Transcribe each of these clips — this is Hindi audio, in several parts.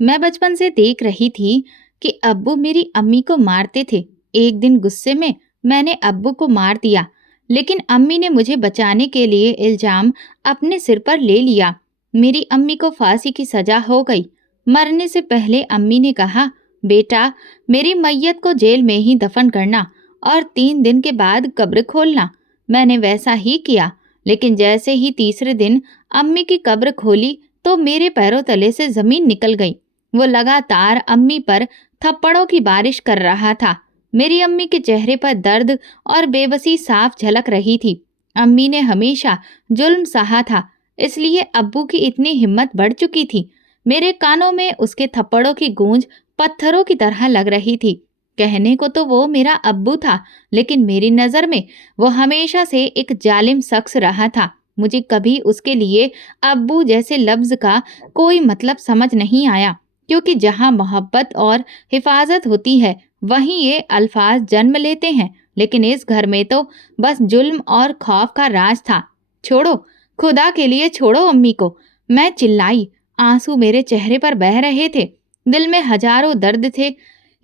मैं बचपन से देख रही थी कि अब्बू मेरी अम्मी को मारते थे। एक दिन गुस्से में मैंने अब्बू को मार दिया, लेकिन अम्मी ने मुझे बचाने के लिए इल्जाम अपने सिर पर ले लिया। मेरी अम्मी को फांसी की सजा हो गई। मरने से पहले अम्मी ने कहा, बेटा, मेरी मैयत को जेल में ही दफन करना और 3 दिन के बाद कब्र खोलना। मैंने वैसा ही किया, लेकिन जैसे ही तीसरे दिन अम्मी की कब्र खोली तो मेरे पैरों तले से जमीन निकल गई। वो लगातार अम्मी पर थप्पड़ों की बारिश कर रहा था। मेरी अम्मी के चेहरे पर दर्द और बेबसी साफ झलक रही थी। अम्मी ने हमेशा जुल्म सहा था, इसलिए अब्बू की इतनी हिम्मत बढ़ चुकी थी। मेरे कानों में उसके थप्पड़ों की गूंज पत्थरों की तरह लग रही थी। कहने को तो वो मेरा अब्बू था, लेकिन मेरी नज़र में वो हमेशा से एक जालिम शख्स रहा था। मुझे कभी उसके लिए अब्बू जैसे लफ्ज़ का कोई मतलब समझ नहीं आया, क्योंकि जहाँ मोहब्बत और हिफाजत होती है, वहीं ये अल्फाज जन्म लेते हैं। लेकिन इस घर में तो बस जुल्म और खौफ का राज था। छोड़ो, खुदा के लिए छोड़ो अम्मी को, मैं चिल्लाई। आंसू मेरे चेहरे पर बह रहे थे। दिल में हजारों दर्द थे,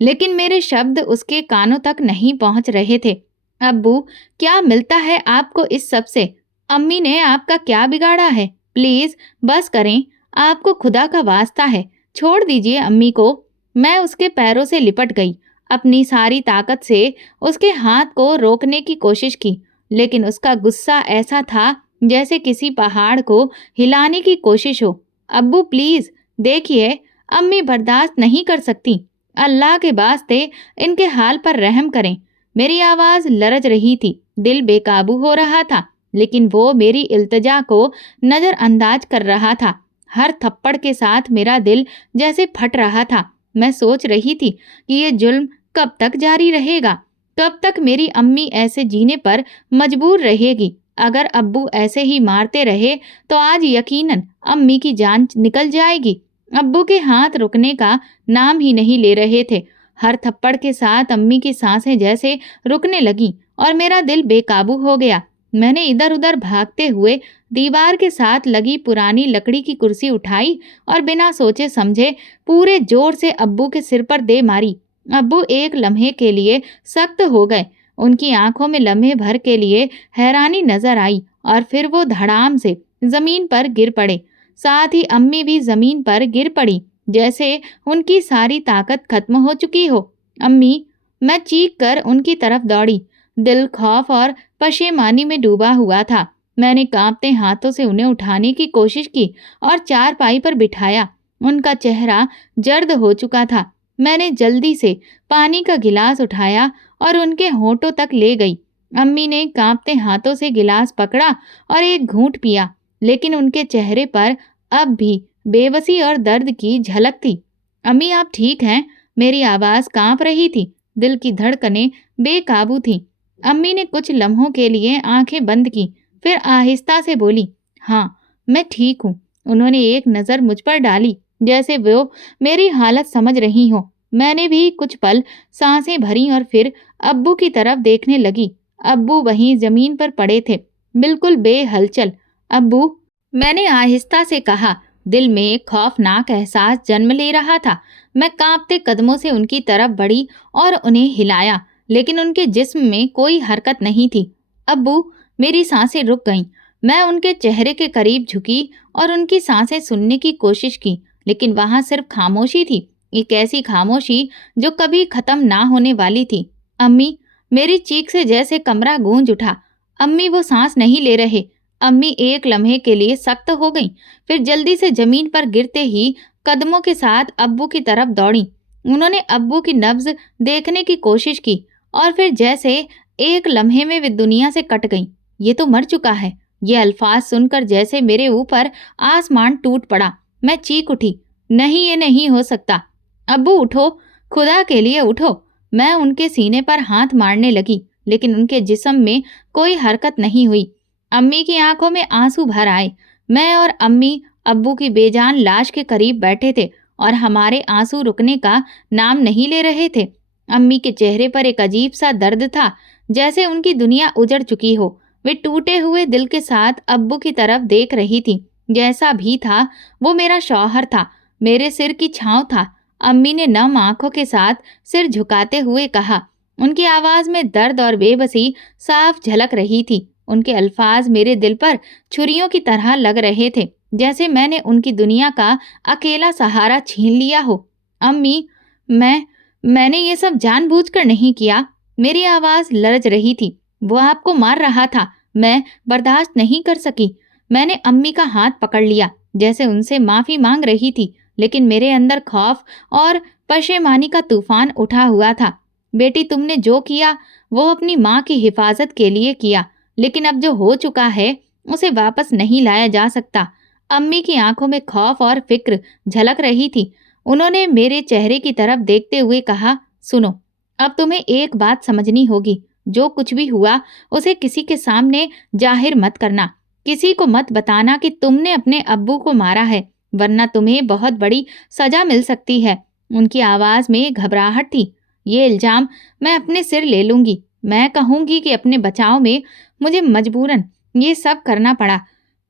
लेकिन मेरे शब्द उसके कानों तक नहीं पहुंच रहे थे। अब्बू, क्या मिलता है आपको इस सब से? अम्मी ने आपका क्या बिगाड़ा है? प्लीज बस करें, आपको खुदा का वास्ता है, छोड़ दीजिए अम्मी को। मैं उसके पैरों से लिपट गई, अपनी सारी ताकत से उसके हाथ को रोकने की कोशिश की, लेकिन उसका गुस्सा ऐसा था जैसे किसी पहाड़ को हिलाने की कोशिश हो। अब्बू प्लीज देखिए, अम्मी बर्दाश्त नहीं कर सकती। अल्लाह के वास्ते इनके हाल पर रहम करें। मेरी आवाज लरज रही थी, दिल बेकाबू हो रहा था, लेकिन वो मेरी इल्तिजा को नजरअंदाज कर रहा था। हर थप्पड़ के साथ मेरा दिल जैसे फट रहा था। मैं सोच रही थी कि ये जुल्म कब तक जारी रहेगा, कब तक मेरी अम्मी ऐसे जीने पर मजबूर रहेगी। अगर अब्बू ऐसे ही मारते रहे तो आज यकीनन अम्मी की जान निकल जाएगी। अब्बू के हाथ रुकने का नाम ही नहीं ले रहे थे। हर थप्पड़ के साथ अम्मी की सांसें जैसे रुकने लगी और मेरा दिल बेकाबू हो गया। मैंने इधर उधर भागते हुए दीवार के साथ लगी पुरानी लकड़ी की कुर्सी उठाई और बिना सोचे समझे पूरे जोर से अब्बू के सिर पर दे मारी। अब्बू एक लम्हे के लिए सख्त हो गए। उनकी आंखों में लम्हे भर के लिए हैरानी नजर आई और फिर वो धड़ाम से जमीन पर गिर पड़े। साथ ही अम्मी भी जमीन पर गिर पड़ी, जैसे उनकी सारी ताकत खत्म हो चुकी हो। अम्मी, मैं चीख कर उनकी तरफ दौड़ी। दिल खौफ और पशेमानी में डूबा हुआ था। मैंने कांपते हाथों से उन्हें उठाने की कोशिश की और चारपाई पर बिठाया। उनका चेहरा जर्द हो चुका था। मैंने जल्दी से पानी का गिलास उठाया और उनके होठों तक ले गई। अम्मी ने कांपते हाथों से गिलास पकड़ा और एक घूंट पिया, लेकिन उनके चेहरे पर अब भी बेबसी और दर्द की झलक थी। अम्मी, आप ठीक हैं? मेरी आवाज़ कांप रही थी, दिल की धड़कनें बेकाबू थीं। अम्मी ने कुछ लम्हों के लिए आंखें बंद की, फिर आहिस्ता से बोली, हाँ, मैं ठीक हूँ। उन्होंने एक नज़र मुझ पर डाली, जैसे वो मेरी हालत समझ रही हो। मैंने भी कुछ पल सांसें भरी और फिर अब्बू की तरफ देखने लगी। अब्बू वहीं जमीन पर पड़े थे, बिल्कुल बेहलचल। अब्बू, मैंने आहिस्ता से कहा। दिल में एक खौफनाक एहसास जन्म ले रहा था। मैं कांपते कदमों से उनकी तरफ बढ़ी और उन्हें हिलाया, लेकिन उनके जिस्म में कोई हरकत नहीं थी। अब्बू, मेरी सांसें रुक गईं। मैं उनके चेहरे के करीब झुकी और उनकी सांसें सुनने की कोशिश की, लेकिन वहां सिर्फ खामोशी थी, एक ऐसी खामोशी जो कभी खत्म ना होने वाली थी। अम्मी, मेरी चीख से जैसे कमरा गूंज उठा। अम्मी, वो सांस नहीं ले रहे। अम्मी एक लम्हे के लिए सख्त हो गईं, फिर जल्दी से जमीन पर गिरते ही कदमों के साथ अब्बू की तरफ दौड़ी। उन्होंने अब्बू की नब्ज देखने की कोशिश की और फिर जैसे एक लम्हे में वे दुनिया से कट गईं। ये तो मर चुका है। ये अल्फाज सुनकर जैसे मेरे ऊपर आसमान टूट पड़ा। मैं चीख उठी, नहीं, ये नहीं हो सकता। अब्बू उठो, खुदा के लिए उठो। मैं उनके सीने पर हाथ मारने लगी, लेकिन उनके जिस्म में कोई हरकत नहीं हुई। अम्मी की आंखों में आंसू भर आए। मैं और अम्मी अब्बू की बेजान लाश के करीब बैठे थे और हमारे आंसू रुकने का नाम नहीं ले रहे थे। अम्मी के चेहरे पर एक अजीब सा दर्द था, जैसे उनकी दुनिया उजड़ चुकी हो। वे टूटे हुए दिल के साथ अब्बू की तरफ देख रही थी। जैसा भी था, वो मेरा शौहर था, मेरे सिर की छाँव था। अम्मी ने नम आंखों के साथ सिर झुकाते हुए कहा। उनकी आवाज में दर्द और बेबसी साफ झलक रही थी। उनके अल्फाज मेरे दिल पर छुरियों की तरह लग रहे थे, जैसे मैंने उनकी दुनिया का अकेला सहारा छीन लिया हो। अम्मी, मैंने ये सब जानबूझकर नहीं किया। मेरी आवाज लरज रही थी। वो आपको मार रहा था। मैं बर्दाश्त नहीं कर सकी। मैंने अम्मी का हाथ पकड़ लिया, जैसे उनसे माफी मांग रही थी, लेकिन मेरे अंदर खौफ और पशेमानी का तूफान उठा हुआ था। बेटी, तुमने जो किया वो अपनी माँ की हिफाजत के लिए किया, लेकिन अब जो हो चुका है उसे वापस नहीं लाया जा सकता। अम्मी की आंखों में खौफ और फिक्र झलक रही थी। उन्होंने मेरे चेहरे की तरफ देखते हुए कहा, सुनो, अब तुम्हें एक बात समझनी होगी। जो कुछ भी हुआ उसे किसी के सामने जाहिर मत करना। किसी को मत बताना कि तुमने अपने अब्बू को मारा है, वरना तुम्हें बहुत बड़ी सजा मिल सकती है। उनकी आवाज में घबराहट थी। ये इल्जाम मैं अपने सिर ले लूंगी। मैं कहूंगी कि अपने बचाव में मुझे मजबूरन ये सब करना पड़ा।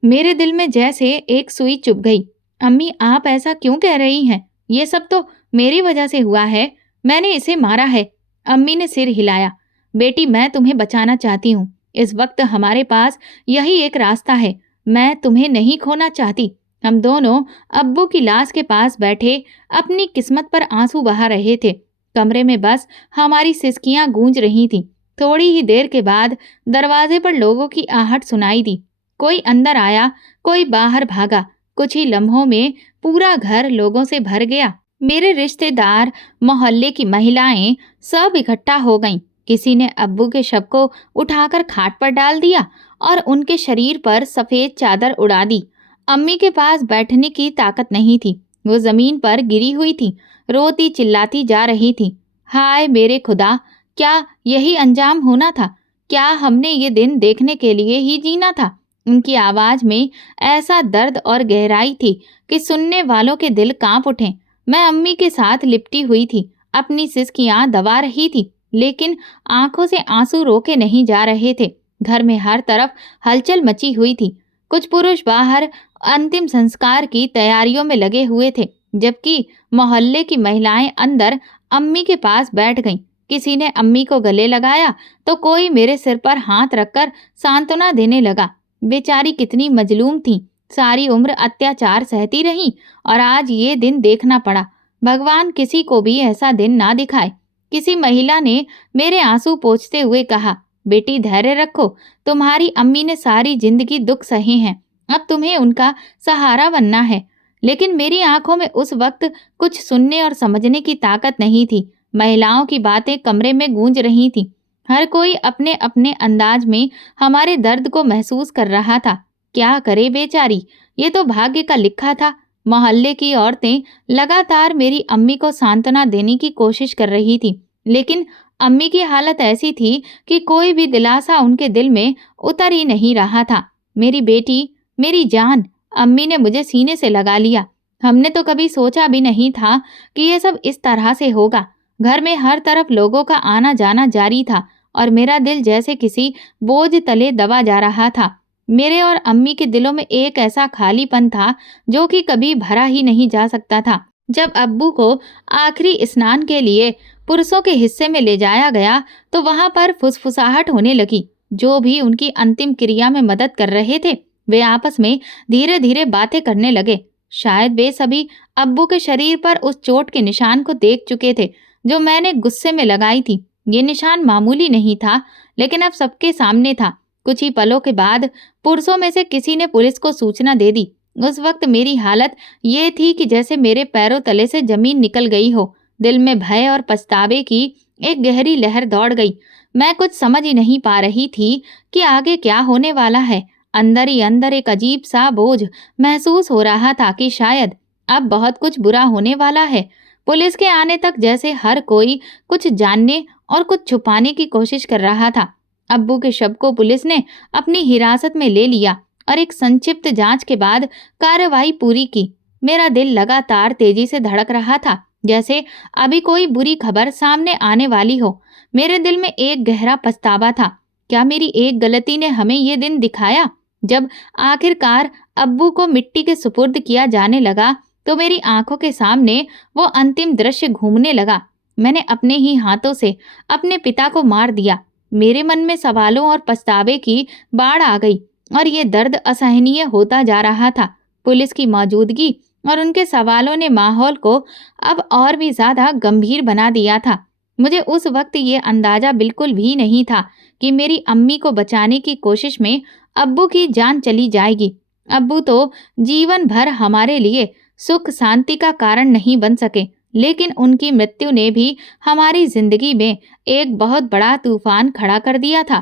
मेरे दिल में जैसे एक सुई चुभ गई। अम्मी, आप ऐसा क्यों कह रही हैं? ये सब तो मेरी वजह से हुआ है। मैंने इसे मारा है। अम्मी ने सिर हिलाया। बेटी, मैं तुम्हें बचाना चाहती हूँ। इस वक्त हमारे पास यही एक रास्ता है। मैं तुम्हें नहीं खोना चाहती। हम दोनों अब्बू की लाश के पास बैठे अपनी किस्मत पर आंसू बहा रहे थे। कमरे में बस हमारी सिसकियां गूंज रही थीं। थोड़ी ही देर के बाद दरवाजे पर लोगों की आहट सुनाई दी। कोई अंदर आया, कोई बाहर भागा। कुछ ही लम्हों में पूरा घर लोगों से भर गया। मेरे रिश्तेदार, मोहल्ले की महिलाएं सब इकट्ठा हो गईं। किसी ने अब्बू के शव को उठाकर खाट पर डाल दिया और उनके शरीर पर सफेद चादर उड़ा दी। अम्मी के पास बैठने की ताकत नहीं थी। वो जमीन पर गिरी हुई थी, रोती चिल्लाती जा रही थी। हाय मेरे खुदा, क्या यही अंजाम होना था? क्या हमने ये दिन देखने के लिए ही जीना था? उनकी आवाज में ऐसा दर्द और गहराई थी कि सुनने वालों के दिल कांप उठे। मैं अम्मी के साथ लिपटी हुई थी, अपनी सिसकियां दबा रही थी, लेकिन आंखों से आंसू रोके नहीं जा रहे थे। घर में हर तरफ हलचल मची हुई थी। कुछ पुरुष बाहर अंतिम संस्कार की तैयारियों में लगे हुए थे, जबकि मोहल्ले की महिलाएं अंदर अम्मी के पास बैठ गईं। किसी ने अम्मी को गले लगाया तो कोई मेरे सिर पर हाथ रखकर सांत्वना देने लगा। बेचारी कितनी मजलूम थी। सारी उम्र अत्याचार सहती रही और आज ये दिन देखना पड़ा। भगवान किसी को भी ऐसा दिन ना दिखाए। किसी महिला ने मेरे आंसू पोंछते हुए कहा, बेटी धैर्य रखो, तुम्हारी अम्मी ने सारी जिंदगी दुख सहे हैं, अब तुम्हें उनका सहारा बनना है। लेकिन मेरी आंखों में उस वक्त कुछ सुनने और समझने की ताकत नहीं थी। महिलाओं की बातें कमरे में गूंज रही थी। हर कोई अपने अपने अंदाज में हमारे दर्द को महसूस कर रहा था। क्या करे बेचारी, ये तो भाग्य का लिखा था। मोहल्ले की औरतें लगातार मेरी अम्मी को सांत्वना देने की कोशिश कर रही थी, लेकिन अम्मी की हालत ऐसी थी कि कोई भी दिलासा उनके दिल में उतर ही नहीं रहा था। मेरी बेटी, मेरी जान, अम्मी ने मुझे सीने से लगा लिया। हमने तो कभी सोचा भी नहीं था कि ये सब इस तरह से होगा। घर में हर तरफ लोगों का आना जाना जारी था और मेरा दिल जैसे किसी बोझ तले दबा जा रहा था। मेरे और अम्मी के दिलों में एक ऐसा खालीपन था जो कि कभी भरा ही नहीं जा सकता था। जब अब्बू को आखिरी स्नान के लिए पुरुषों के हिस्से में ले जाया गया तो वहां पर फुसफुसाहट होने लगी। जो भी उनकी अंतिम क्रिया में मदद कर रहे थे वे आपस में धीरे धीरे बातें करने लगे। शायद वे सभी अब्बू के शरीर पर उस चोट के निशान को देख चुके थे जो मैंने गुस्से में लगाई थी। ये निशान मामूली नहीं था, लेकिन अब सबके सामने था। कुछ ही पलों के बाद पुरुषों में से किसी ने पुलिस को सूचना दे दी। उस वक्त मेरी हालत ये थी कि जैसे मेरे पैरों तले से जमीन निकल गई हो। दिल में भय और पछतावे की एक गहरी लहर दौड़ गई। मैं कुछ समझ ही नहीं पा रही थी कि आगे क्या होने वाला है। अंदर ही अंदर एक अजीब सा बोझ महसूस हो रहा था कि शायद अब बहुत कुछ बुरा होने वाला है। पुलिस के आने तक जैसे हर कोई कुछ जानने और कुछ छुपाने की कोशिश कर रहा था। अब्बू के शव को पुलिस ने अपनी हिरासत में ले लिया और एक संक्षिप्त जांच के बाद कार्रवाई पूरी की। मेरा दिल लगातार तेजी से धड़क रहा था, जैसे अभी कोई बुरी खबर सामने आने वाली हो। मेरे दिल में एक गहरा पछतावा था। क्या मेरी एक गलती ने हमें ये दिन दिखाया? जब आखिरकार अब्बू को मिट्टी के सुपुर्द किया जाने लगा तो मेरी आंखों के सामने वो अंतिम दृश्य घूमने लगा। मैंने अपने ही हाथों से अपने पिता को मार दिया। मेरे मन में सवालों और पछतावे की बाढ़ आ गई और ये दर्द असहनीय होता जा रहा था। पुलिस की मौजूदगी और उनके सवालों ने माहौल को अब और भी ज्यादा गंभीर बना दिया था। मुझे उस वक्त ये अंदाजा बिल्कुल भी नहीं था कि मेरी अम्मी को बचाने की कोशिश में अब्बू की जान चली जाएगी। अब्बू तो जीवन भर हमारे लिए सुख शांति का कारण नहीं बन सके, लेकिन उनकी मृत्यु ने भी हमारी जिंदगी में एक बहुत बड़ा तूफान खड़ा कर दिया था।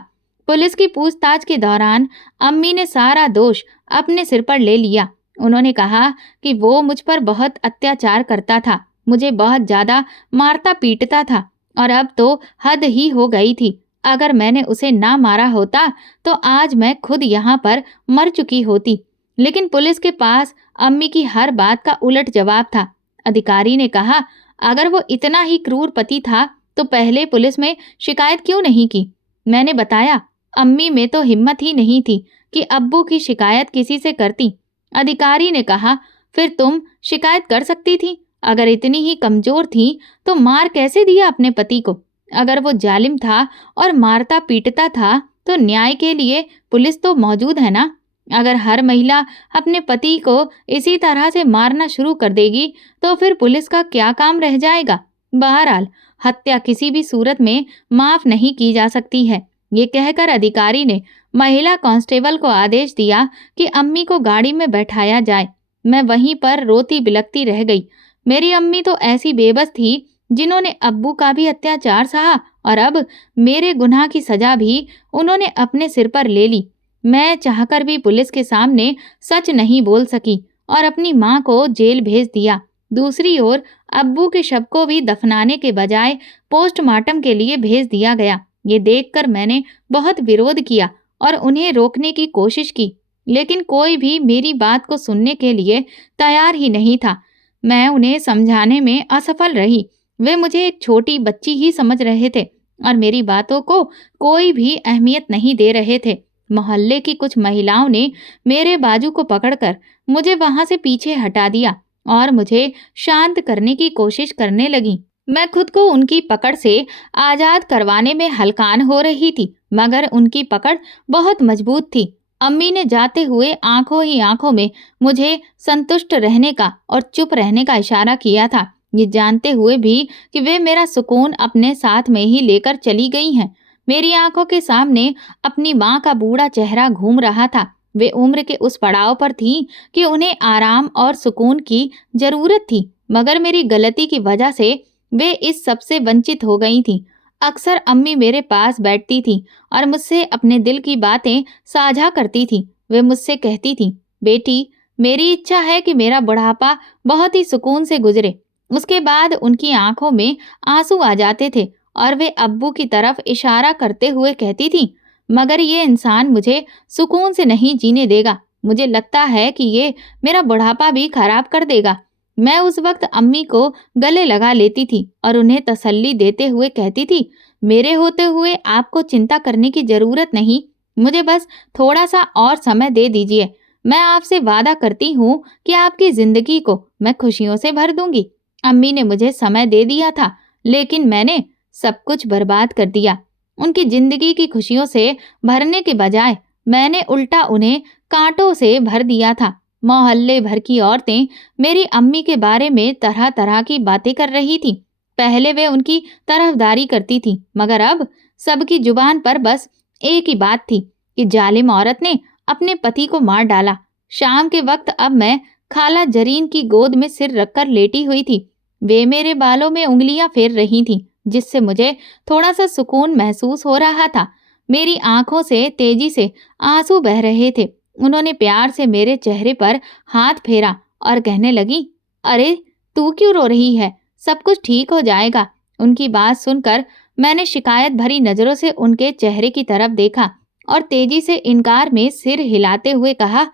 पुलिस की पूछताछ के दौरान अम्मी ने सारा दोष अपने सिर पर ले लिया। उन्होंने कहा कि वो मुझ पर बहुत अत्याचार करता था, मुझे बहुत ज्यादा मारता पीटता था और अब तो हद ही हो गई थी। अगर मैंने उसे ना मारा होता तो आज मैं खुद यहाँ पर मर चुकी होती। लेकिन पुलिस के पास अम्मी की हर बात का उलट जवाब था। अधिकारी ने कहा, अगर वो इतना ही क्रूर पति था तो पहले पुलिस में शिकायत क्यों नहीं की? मैंने बताया, अम्मी में तो हिम्मत ही नहीं थी कि अब्बू की शिकायत किसी से करती। अधिकारी ने कहा, फिर तुम शिकायत कर सकती थी। अगर इतनी ही कमजोर थी तो मार कैसे दिया अपने पति को? अगर वो जालिम था और मारता पीटता था तो न्याय के लिए पुलिस तो मौजूद है ना। अगर हर महिला अपने पति को इसी तरह से मारना शुरू कर देगी तो फिर पुलिस का क्या काम रह जाएगा? बहरहाल, हत्या किसी भी सूरत में माफ नहीं की जा सकती है। ये कहकर अधिकारी ने महिला कांस्टेबल को आदेश दिया कि अम्मी को गाड़ी में बैठाया जाए। मैं वहीं पर रोती बिलखती रह गई। मेरी अम्मी तो ऐसी बेबस थी जिन्होंने अब्बू का भी अत्याचार सहा और अब मेरे गुनाह की सजा भी उन्होंने अपने सिर पर ले ली। मैं चाहकर भी पुलिस के सामने सच नहीं बोल सकी और अपनी माँ को जेल भेज दिया। दूसरी ओर अब्बू के शव को भी दफनाने के बजाय पोस्टमार्टम के लिए भेज दिया गया। ये देखकर मैंने बहुत विरोध किया और उन्हें रोकने की कोशिश की, लेकिन कोई भी मेरी बात को सुनने के लिए तैयार ही नहीं था। मैं उन्हें समझाने में असफल रही। वे मुझे एक छोटी बच्ची ही समझ रहे थे और मेरी बातों को कोई भी अहमियत नहीं दे रहे थे। मोहल्ले की कुछ महिलाओं ने मेरे बाजू को पकड़कर मुझे वहां से पीछे हटा दिया और मुझे शांत करने की कोशिश करने लगी। मैं खुद को उनकी पकड़ से आजाद करवाने में हलकान हो रही थी, मगर उनकी पकड़ बहुत मजबूत थी। अम्मी ने जाते हुए आंखों ही आंखों में मुझे संतुष्ट रहने का और चुप रहने का इशारा किया था, ये जानते हुए भी कि वे मेरा सुकून अपने साथ में ही लेकर चली गई हैं। मेरी आंखों के सामने अपनी माँ का बूढ़ा चेहरा घूम रहा था। वे उम्र के उस पड़ाव पर थीं कि उन्हें आराम और सुकून की जरूरत थी, मगर मेरी गलती की वजह से वे इस सब से वंचित हो गई थीं। अक्सर अम्मी मेरे पास बैठती थीं और मुझसे अपने दिल की बातें साझा करती थीं। वे मुझसे कहती थीं, बेटी, मेरी इच्छा है कि मेरा बुढ़ापा बहुत ही सुकून से गुजरे। उसके बाद उनकी आंखों में आंसू आ जाते थे और वे अब्बू की तरफ इशारा करते हुए कहती थीं, मगर ये इंसान मुझे सुकून से नहीं जीने देगा। मुझे लगता है कि ये मेरा बुढ़ापा भी खराब कर देगा। मैं उस वक्त अम्मी को गले लगा लेती थी और उन्हें तसल्ली देते हुए कहती थी, मेरे होते हुए आपको चिंता करने की जरूरत नहीं। मुझे बस थोड़ा सा और समय दे दीजिए। मैं आपसे वादा करती हूँ कि आपकी जिंदगी को मैं खुशियों से भर दूंगी। अम्मी ने मुझे समय दे दिया था, लेकिन मैंने सब कुछ बर्बाद कर दिया। उनकी जिंदगी की खुशियों से भरने के बजाय मैंने उल्टा उन्हें कांटों से भर दिया था। मोहल्ले भर की औरतें मेरी अम्मी के बारे में तरह तरह की बातें कर रही थीं। पहले वे उनकी तरफदारी करती थीं, मगर अब सबकी जुबान पर बस एक ही बात थी कि जालिम औरत ने अपने पति को मार डाला। शाम के वक्त अब मैं खाला जरीन की गोद में सिर रखकर लेटी हुई थी। वे मेरे बालों में उंगलियां फेर रही थीं, जिससे मुझे थोड़ा सा सुकून महसूस हो रहा था। मेरी आंखों से तेजी से आंसू बह रहे थे। उन्होंने प्यार से मेरे चेहरे पर हाथ फेरा और कहने लगी, अरे तू क्यों रो रही है? सब कुछ ठीक हो जाएगा। उनकी बात सुनकर मैंने शिकायत भरी नजरों से उनके चेहरे की तरफ देखा और तेजी से इनकार में सिर हिलाते हुए कहा,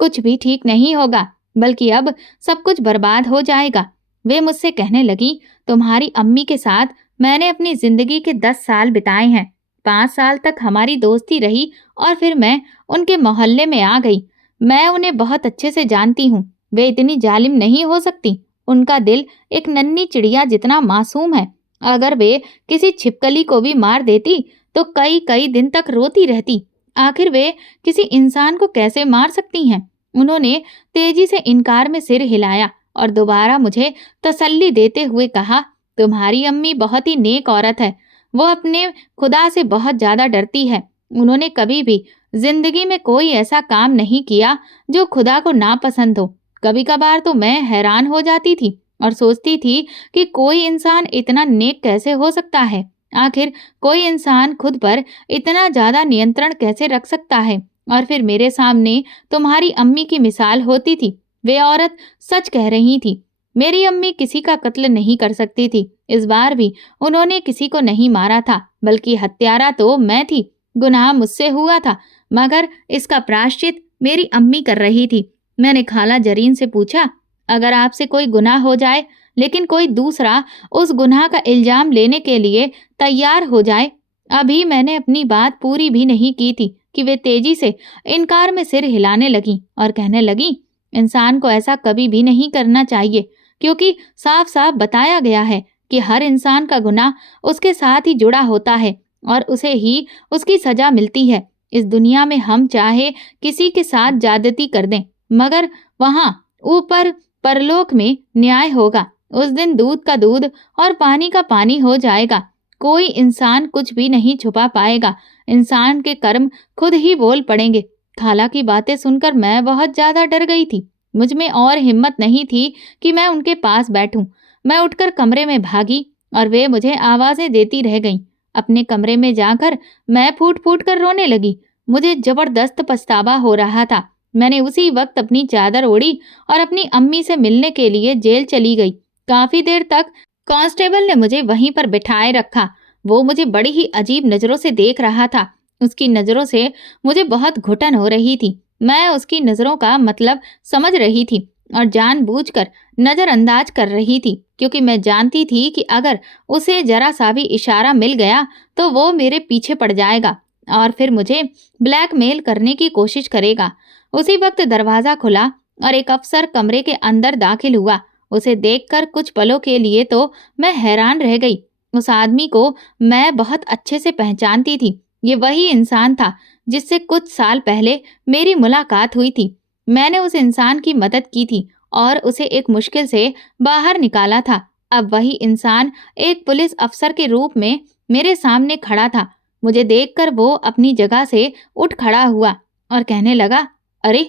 कुछ भी ठीक नहीं होगा, बल्कि अब सब कुछ बर्बाद हो जाएगा। वे मुझसे कहने लगी, तुम्हारी अम्मी के साथ मैंने अपनी जिंदगी के 10 साल बिताए हैं। 5 साल तक हमारी दोस्ती रही और फिर मैं उनके मोहल्ले में आ गई। मैं उन्हें बहुत अच्छे से जानती हूँ। वे इतनी जालिम नहीं हो सकती। उनका दिल एक नन्ही चिड़िया जितना मासूम है। अगर वे किसी छिपकली को भी मार देती तो कई कई दिन तक रोती रहती। आखिर वे किसी इंसान को कैसे मार सकती हैं? उन्होंने तेजी से इनकार में सिर हिलाया और दोबारा मुझे तसल्ली देते हुए कहा, तुम्हारी अम्मी बहुत ही नेक औरत है। वो अपने खुदा से बहुत ज्यादा डरती है। उन्होंने कभी भी जिंदगी में कोई ऐसा काम नहीं किया जो खुदा को नापसंद हो। कभी कभार तो मैं हैरान हो जाती थी और सोचती थी कि कोई इंसान इतना नेक कैसे हो सकता है। आखिर कोई इंसान खुद पर इतना ज्यादा नियंत्रण कैसे रख सकता है? और फिर मेरे सामने तुम्हारी अम्मी की मिसाल होती थी। वे औरत सच कह रही थी। मेरी अम्मी किसी का कत्ल नहीं कर सकती थी। इस बार भी उन्होंने किसी को नहीं मारा था, बल्कि हत्यारा तो मैं थी। गुनाह मुझसे हुआ था, मगर इसका प्रायश्चित मेरी अम्मी कर रही थी। मैंने खाला जरीन से पूछा, अगर आपसे कोई गुनाह हो जाए लेकिन कोई दूसरा उस गुनाह का इल्जाम लेने के लिए तैयार हो जाए। अभी मैंने अपनी बात पूरी भी नहीं की थी कि वे तेजी से इनकार में सिर हिलाने लगी और कहने लगी, इंसान को ऐसा कभी भी नहीं करना चाहिए, क्योंकि साफ साफ बताया गया है कि हर इंसान का गुनाह उसके साथ ही जुड़ा होता है और उसे ही उसकी सजा मिलती है। इस दुनिया में हम चाहे किसी के साथ ज्यादती कर दें, मगर वहां ऊपर परलोक में न्याय होगा। उस दिन दूध का दूध और पानी का पानी हो जाएगा। कोई इंसान कुछ भी नहीं छुपा पाएगा। इंसान के कर्म खुद ही बोल पड़ेंगे। खाला की बातें सुनकर मैं बहुत ज्यादा डर गई थी। मुझ में और हिम्मत नहीं थी कि मैं उनके पास बैठूं। मैं उठकर कमरे में भागी और वे मुझे आवाजें देती रह गईं। अपने कमरे में जाकर मैं फूट फूट कर रोने लगी। मुझे जबरदस्त पछतावा हो रहा था। मैंने उसी वक्त अपनी चादर ओढ़ी और अपनी अम्मी से मिलने के लिए जेल चली गई। काफी देर तक कांस्टेबल ने मुझे वहीं पर बिठाए रखा। वो मुझे बड़ी ही अजीब नजरों से देख रहा था। उसकी नजरों से मुझे बहुत घुटन हो रही थी। मैं उसकी नजरों का मतलब समझ रही थी और जानबूझकर नजरअंदाज कर रही थी, क्योंकि मैं जानती थी कि अगर उसे जरा सा भी इशारा मिल गया तो वो मेरे पीछे पड़ जाएगा और फिर मुझे ब्लैकमेल करने की कोशिश करेगा। उसी वक्त दरवाजा खुला और एक अफसर कमरे के अंदर दाखिल हुआ। उसे देखकर कुछ पलों के लिए तो मैं हैरान रह गई। उस आदमी को मैं बहुत अच्छे से पहचानती थी। ये वही इंसान था जिससे कुछ साल पहले मेरी मुलाकात हुई थी। मैंने उस इंसान की मदद की थी और उसे एक मुश्किल से बाहर निकाला था। अब वही इंसान एक पुलिस अफसर के रूप में मेरे सामने खड़ा था। मुझे देखकर वो अपनी जगह से उठ खड़ा हुआ और कहने लगा, अरे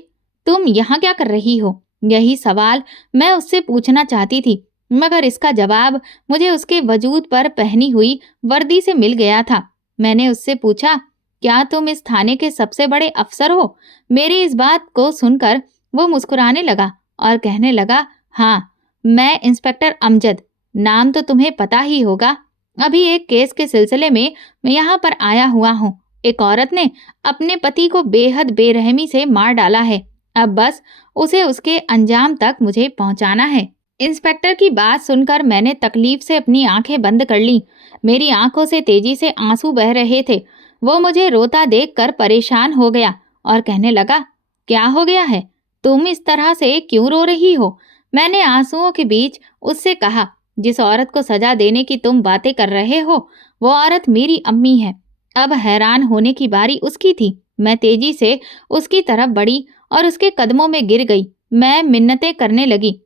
तुम यहाँ क्या कर रही हो? यही सवाल मैं उससे पूछना चाहती थी, मगर इसका जवाब मुझे उसके वजूद पर पहनी हुई वर्दी से मिल गया था। मैंने उससे पूछा, क्या तुम इस थाने के सबसे बड़े अफसर हो? मेरी इस बात को सुनकर वो मुस्कुराने लगा और कहने लगा, हाँ, मैं इंस्पेक्टर अमजद। नाम तो तुम्हें पता ही होगा। अभी एक केस के सिलसिले में मैं यहाँ पर आया हुआ हूँ। एक औरत ने अपने पति को बेहद बेरहमी से मार डाला है। अब बस उसे उसके अंजाम तक मुझे पहुंचाना है। इंस्पेक्टर की बात सुनकर मैंने तकलीफ से अपनी आंखें बंद कर लीं। मेरी आंखों से तेजी से आंसू बह रहे थे। वो मुझे रोता देखकर परेशान हो गया और कहने लगा, क्या हो गया है? तुम इस तरह से क्यों रो रही हो? मैंने आंसुओं के बीच उससे कहा, जिस औरत को सजा देने की तुम बातें कर रहे हो, वो औरत मेरी अम्मी है। अब हैरान होने की बारी उसकी थी। मैं तेजी से उसकी तरफ बढ़ी और उसके कदमों में गिर गई। मैं मिन्नतें करने लगी,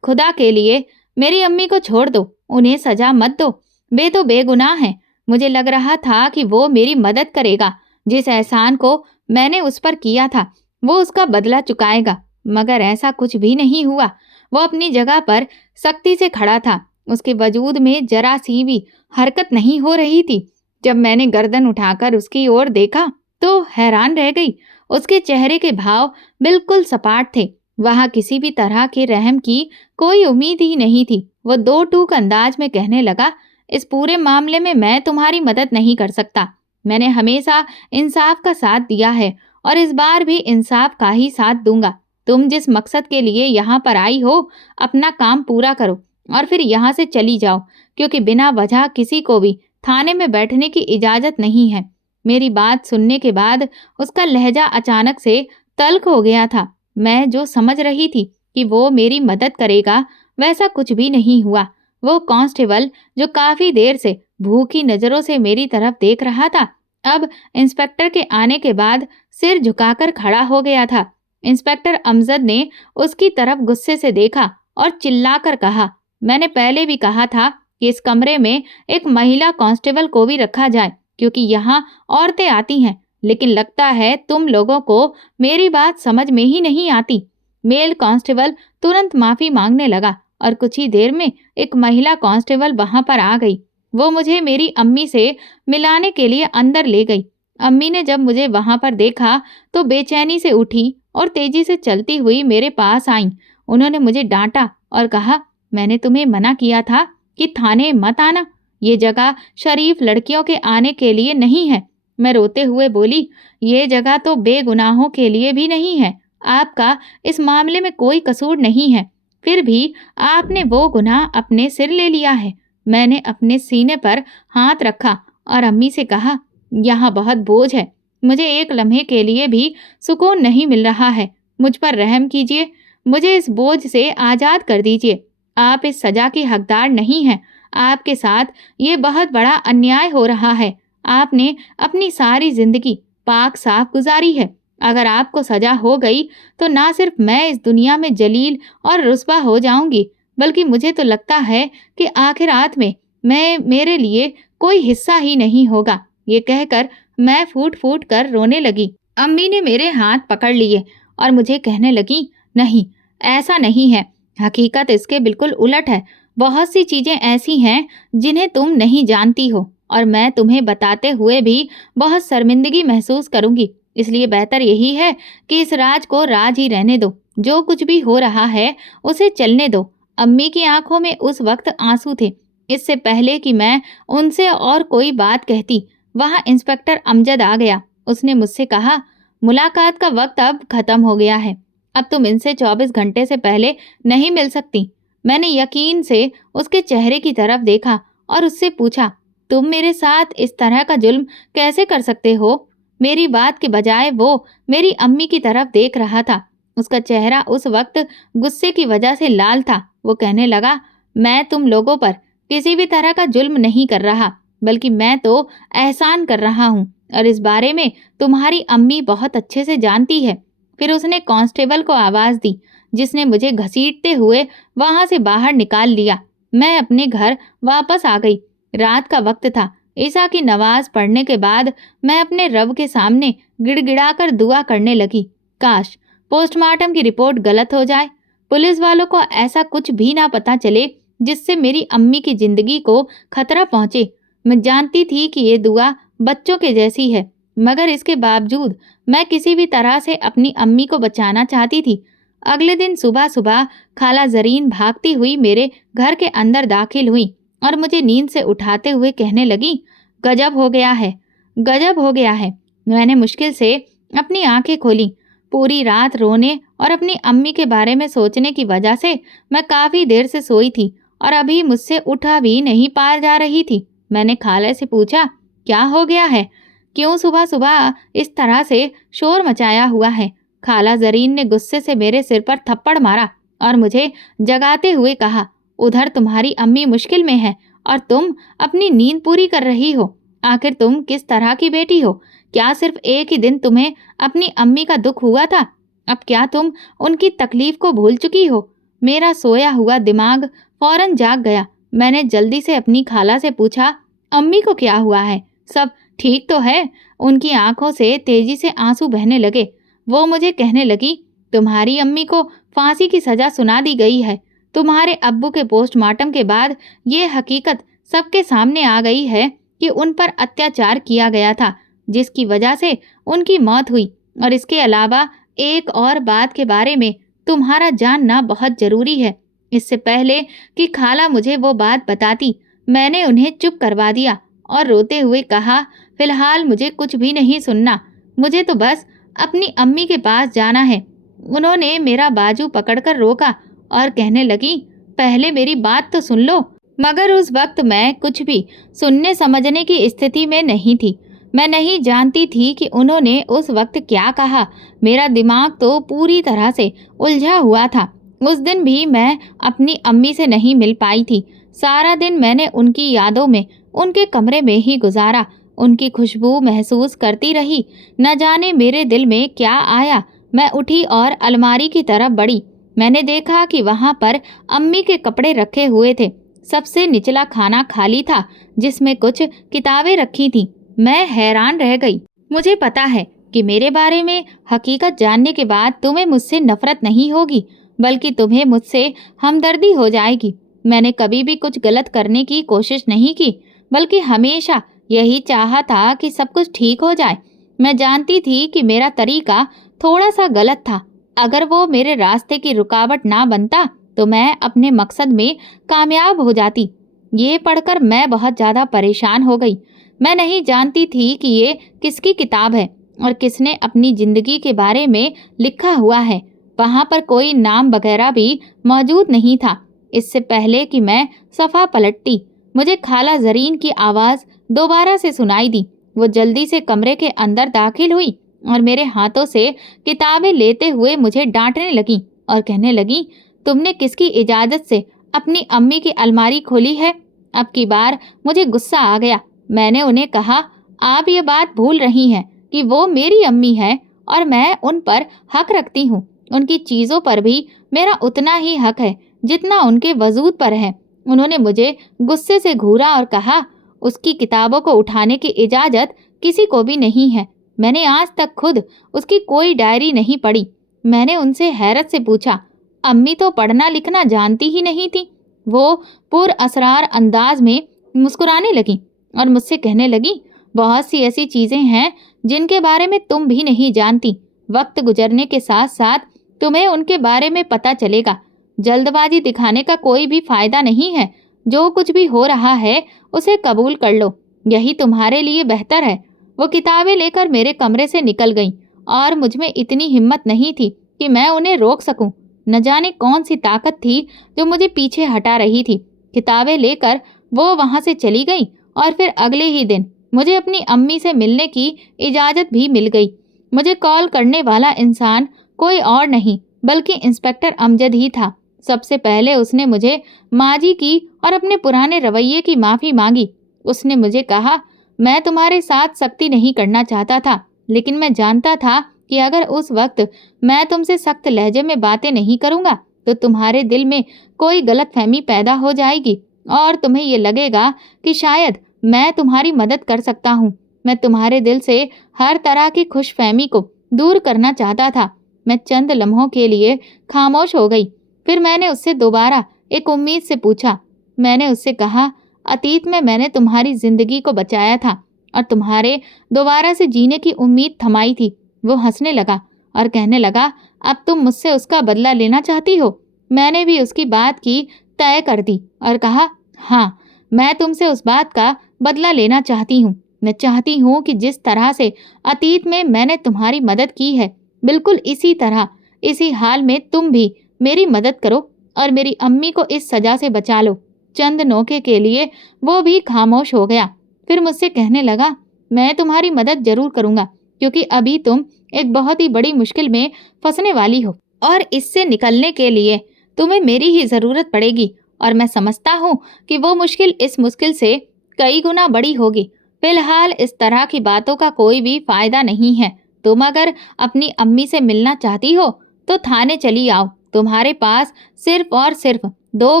खुदा के लिए मेरी अम्मी को छोड़ दो, उन्हें सजा मत दो। वे तो बेगुनाह हैं। मुझे लग रहा था कि वो मेरी मदद करेगा। जिस एहसान को मैंने उस पर किया था वो उसका बदला चुकाएगा, मगर ऐसा कुछ भी नहीं हुआ। वो अपनी जगह पर सख्ती से खड़ा था। उसके वजूद में जरा सी भी हरकत नहीं हो रही थी। जब मैंने गर्दन उठाकर उसकी ओर देखा तो हैरान रह गई। उसके चेहरे के भाव बिल्कुल सपाट थे। वहां किसी भी तरह के रहम की कोई उम्मीद ही नहीं थी। वो दो टूक अंदाज में कहने लगा, इस पूरे मामले में मैं तुम्हारी मदद नहीं कर सकता। मैंने हमेशा इंसाफ का साथ दिया है और इस बार भी इंसाफ का ही साथ दूंगा। तुम जिस मकसद के लिए यहाँ पर आई हो, अपना काम पूरा करो और फिर यहाँ से चली जाओ, क्योंकि बिना वजह किसी को भी थाने में बैठने की इजाजत नहीं है। मेरी बात सुनने के बाद उसका लहजा अचानक से तल्ख हो गया था। मैं जो समझ रही थी कि वो मेरी मदद करेगा, वैसा कुछ भी नहीं हुआ। वो कांस्टेबल जो काफी देर से भूखी नजरों से मेरी तरफ देख रहा था, अब इंस्पेक्टर के आने के बाद सिर झुकाकर खड़ा हो गया था। इंस्पेक्टर अमजद ने उसकी तरफ गुस्से से देखा और चिल्लाकर कहा, मैंने पहले भी कहा था कि इस कमरे में एक महिला कांस्टेबल को भी रखा जाए, क्योंकि यहाँ औरतें आती हैं, लेकिन लगता है तुम लोगों को मेरी बात समझ में ही नहीं आती। मेल कांस्टेबल तुरंत माफी मांगने लगा और कुछ ही देर में एक महिला कांस्टेबल वहां पर आ गई। वो मुझे मेरी अम्मी से मिलाने के लिए अंदर ले गई। अम्मी ने जब मुझे वहां पर देखा तो बेचैनी से उठी और तेजी से चलती हुई मेरे पास आईं। उन्होंने मुझे डांटा और कहा, मैंने तुम्हें मना किया था कि थाने मत आना, ये जगह शरीफ लड़कियों के आने के लिए नहीं है। मैं रोते हुए बोली, ये जगह तो बेगुनाहों के लिए भी नहीं है। आपका इस मामले में कोई कसूर नहीं है, फिर भी आपने वो गुनाह अपने सिर ले लिया है। मैंने अपने सीने पर हाथ रखा और अम्मी से कहा, यहाँ बहुत बोझ है, मुझे एक लम्हे के लिए भी सुकून नहीं मिल रहा है। मुझ पर रहम कीजिए, मुझे इस बोझ से आज़ाद कर दीजिए। आप इस सज़ा की हकदार नहीं हैं। आपके साथ ये बहुत बड़ा अन्याय हो रहा है। आपने अपनी सारी ज़िंदगी पाक साफ गुजारी है। अगर आपको सज़ा हो गई तो ना सिर्फ मैं इस दुनिया में जलील और रुस्वा हो जाऊंगी, बल्कि मुझे तो लगता है कि आखिरात में मेरे लिए कोई हिस्सा ही नहीं होगा। ये कहकर मैं फूट फूट कर रोने लगी। अम्मी ने मेरे हाथ पकड़ लिए और मुझे कहने लगी, नहीं, ऐसा नहीं है, हकीकत इसके बिल्कुल उलट है। बहुत सी चीजें ऐसी हैं जिन्हें तुम नहीं जानती हो और मैं तुम्हें बताते हुए भी बहुत शर्मिंदगी महसूस करूंगी। इसलिए बेहतर यही है कि इस राज को राज ही रहने दो। जो कुछ भी हो रहा है उसे चलने दो। अम्मी की आंखों में उस वक्त आंसू थे। इससे पहले कि मैं उनसे और कोई बात कहती, वहां इंस्पेक्टर अमजद आ गया। उसने मुझसे कहा, मुलाकात का वक्त अब खत्म हो गया है, अब तुम इनसे 24 घंटे से पहले नहीं मिल सकती। मैंने यकीन से उसके चेहरे की तरफ देखा और उससे पूछा, तुम मेरे साथ इस तरह का जुल्म कैसे कर सकते हो? मेरी बात के बजाय वो मेरी अम्मी की तरफ देख रहा था। उसका चेहरा उस वक्त गुस्से की वजह से लाल था। वो कहने लगा, मैं तुम लोगों पर किसी भी तरह का जुल्म नहीं कर रहा, बल्कि मैं तो एहसान कर रहा हूँ और इस बारे में तुम्हारी अम्मी बहुत अच्छे से जानती है। फिर उसने कांस्टेबल को आवाज़ दी, जिसने मुझे घसीटते हुए वहां से बाहर निकाल लिया। मैं अपने घर वापस आ गई। रात का वक्त था। ईसा की नमाज पढ़ने के बाद मैं अपने रब के सामने गिड़गिड़ाकर दुआ करने लगी, काश पोस्टमार्टम की रिपोर्ट गलत हो जाए, पुलिस वालों को ऐसा कुछ भी ना पता चले जिससे मेरी अम्मी की जिंदगी को खतरा पहुंचे। मैं जानती थी कि ये दुआ बच्चों के जैसी है, मगर इसके बावजूद मैं किसी भी तरह से अपनी अम्मी को बचाना चाहती थी। अगले दिन सुबह सुबह खाला जरीन भागती हुई मेरे घर के अंदर दाखिल हुई और मुझे नींद से उठाते हुए कहने लगी, गजब हो गया है, गजब हो गया है। मैंने मुश्किल से अपनी आंखें खोली। पूरी रात रोने और अपनी अम्मी के बारे में सोचने की वजह से मैं काफ़ी देर से सोई थी और अभी मुझसे उठा भी नहीं पा जा रही थी। मैंने खाला से पूछा, क्या हो गया है? क्यों सुबह सुबह इस तरह से शोर मचाया हुआ है? खाला जरीन ने गुस्से से मेरे सिर पर थप्पड़ मारा और मुझे जगाते हुए कहा, उधर तुम्हारी अम्मी मुश्किल में है और तुम अपनी नींद पूरी कर रही हो। आखिर तुम किस तरह की बेटी हो? क्या सिर्फ एक ही दिन तुम्हें अपनी अम्मी का दुख हुआ था? अब क्या तुम उनकी तकलीफ को भूल चुकी हो? मेरा सोया हुआ दिमाग फौरन जाग गया। मैंने जल्दी से अपनी खाला से पूछा, अम्मी को क्या हुआ है? सब ठीक तो है? उनकी आंखों से तेजी से आंसू बहने लगे। वो मुझे कहने लगी, तुम्हारी अम्मी को फांसी की सजा सुना दी गई है। तुम्हारे अब्बू के पोस्टमार्टम के बाद ये हकीकत सबके सामने आ गई है कि उन पर अत्याचार किया गया था, जिसकी वजह से उनकी मौत हुई। और इसके अलावा एक और बात के बारे में तुम्हारा जानना बहुत ज़रूरी है। इससे पहले कि खाला मुझे वो बात बताती, मैंने उन्हें चुप करवा दिया और रोते हुए कहा, फिलहाल मुझे कुछ भी नहीं सुनना, मुझे तो बस अपनी अम्मी के पास जाना है। उन्होंने मेरा बाजू पकड़कर रोका और कहने लगी, पहले मेरी बात तो सुन लो। मगर उस वक्त मैं कुछ भी सुनने समझने की स्थिति में नहीं थी। मैं नहीं जानती थी कि उन्होंने उस वक्त क्या कहा। मेरा दिमाग तो पूरी तरह से उलझा हुआ था। उस दिन भी मैं अपनी अम्मी से नहीं मिल पाई थी। सारा दिन मैंने उनकी यादों में उनके कमरे में ही गुजारा, उनकी खुशबू महसूस करती रही। न जाने मेरे दिल में क्या आया, मैं उठी और अलमारी की तरफ बढ़ी। मैंने देखा कि वहां पर अम्मी के कपड़े रखे हुए थे। सबसे निचला खाना खाली था, जिसमें कुछ किताबें रखी थीं। मैं हैरान रह गई। मुझे पता है कि मेरे बारे में हकीकत जानने के बाद तुम्हें मुझसे नफरत नहीं होगी, बल्कि तुम्हें मुझसे हमदर्दी हो जाएगी। मैंने कभी भी कुछ गलत करने की कोशिश नहीं की, बल्कि हमेशा यही चाहा था कि सब कुछ ठीक हो जाए। मैं जानती थी कि मेरा तरीका थोड़ा सा गलत था। अगर वो मेरे रास्ते की रुकावट ना बनता तो मैं अपने मकसद में कामयाब हो जाती। ये पढ़कर मैं बहुत ज़्यादा परेशान हो गई। मैं नहीं जानती थी कि ये किसकी किताब है और किसने अपनी ज़िंदगी के बारे में लिखा हुआ है। वहाँ पर कोई नाम वगैरह भी मौजूद नहीं था। इससे पहले कि मैं सफ़ा पलटती, मुझे खाला ज़रीन की आवाज़ दोबारा से सुनाई दी। वो जल्दी से कमरे के अंदर दाखिल हुई और मेरे हाथों से किताबें लेते हुए मुझे डांटने लगी और कहने लगी, तुमने किसकी इजाज़त से अपनी अम्मी की अलमारी खोली है? अब की बार मुझे गुस्सा आ गया। मैंने उन्हें कहा, आप ये बात भूल रही हैं कि वो मेरी अम्मी है और मैं उन पर हक रखती हूँ। उनकी चीज़ों पर भी मेरा उतना ही हक है जितना उनके वजूद पर है। उन्होंने मुझे गुस्से से घूरा और कहा, उसकी किताबों को उठाने की इजाज़त किसी को भी नहीं है। मैंने आज तक खुद उसकी कोई डायरी नहीं पढ़ी। मैंने उनसे हैरत से पूछा, अम्मी तो पढ़ना लिखना जानती ही नहीं थी। वो पुरअसरार अंदाज में मुस्कुराने लगी और मुझसे कहने लगी, बहुत सी ऐसी चीज़ें हैं जिनके बारे में तुम भी नहीं जानती। वक्त गुजरने के साथ साथ तुम्हें उनके बारे में पता चलेगा। जल्दबाजी दिखाने का कोई भी फायदा नहीं है। जो कुछ भी हो रहा है उसे कबूल कर लो, यही तुम्हारे लिए बेहतर है। वो किताबें लेकर मेरे कमरे से निकल गईं और मुझमें इतनी हिम्मत नहीं थी कि मैं उन्हें रोक सकूं। न जाने कौन सी ताकत थी जो मुझे पीछे हटा रही थी। किताबें लेकर वो वहां से चली गई और फिर अगले ही दिन मुझे अपनी अम्मी से मिलने की इजाज़त भी मिल गई। मुझे कॉल करने वाला इंसान कोई और नहीं बल्कि इंस्पेक्टर अमजद ही था। सबसे पहले उसने मुझे माजी की और अपने पुराने रवैये की माफ़ी मांगी। उसने मुझे कहा, मैं तुम्हारे साथ सख्ती नहीं करना चाहता था, लेकिन मैं जानता था कि अगर उस वक्त मैं तुमसे सख्त लहजे में बातें नहीं करूँगा तो तुम्हारे दिल में कोई गलतफहमी पैदा हो जाएगी और तुम्हें ये लगेगा कि शायद मैं तुम्हारी मदद कर सकता हूँ। मैं तुम्हारे दिल से हर तरह की खुशफहमी को दूर करना चाहता था। मैं चंद लम्हों के लिए खामोश हो गई। फिर मैंने उससे दोबारा एक उम्मीद से पूछा। मैंने उससे कहा, अतीत में मैंने तुम्हारी जिंदगी को बचाया था और तुम्हारे दोबारा से जीने की उम्मीद थमाई थी। वो हंसने लगा और कहने लगा, अब तुम मुझसे उसका बदला लेना चाहती हो? मैंने भी उसकी बात की तय कर दी और कहा, हाँ, मैं तुमसे उस बात का बदला लेना चाहती हूँ। मैं चाहती हूँ कि जिस तरह से अतीत में मैंने तुम्हारी मदद की है, बिल्कुल इसी तरह, इसी हाल में तुम भी मेरी मदद करो और मेरी अम्मी को इस सजा से बचा लो। चंद नौके के लिए वो भी खामोश हो गया। फिर मुझसे कहने लगा, मैं तुम्हारी मदद जरूर करूँगा, क्योंकि अभी तुम एक बहुत ही बड़ी मुश्किल में फंसने वाली हो और इससे निकलने के लिए तुम्हें मेरी ही ज़रूरत पड़ेगी और मैं समझता हूँ कि वो मुश्किल इस मुश्किल से कई गुना बड़ी होगी। फिलहाल इस तरह की बातों का कोई भी फ़ायदा नहीं है। तुम अगर अपनी अम्मी से मिलना चाहती हो तो थाने चली आओ। तुम्हारे पास सिर्फ और सिर्फ 2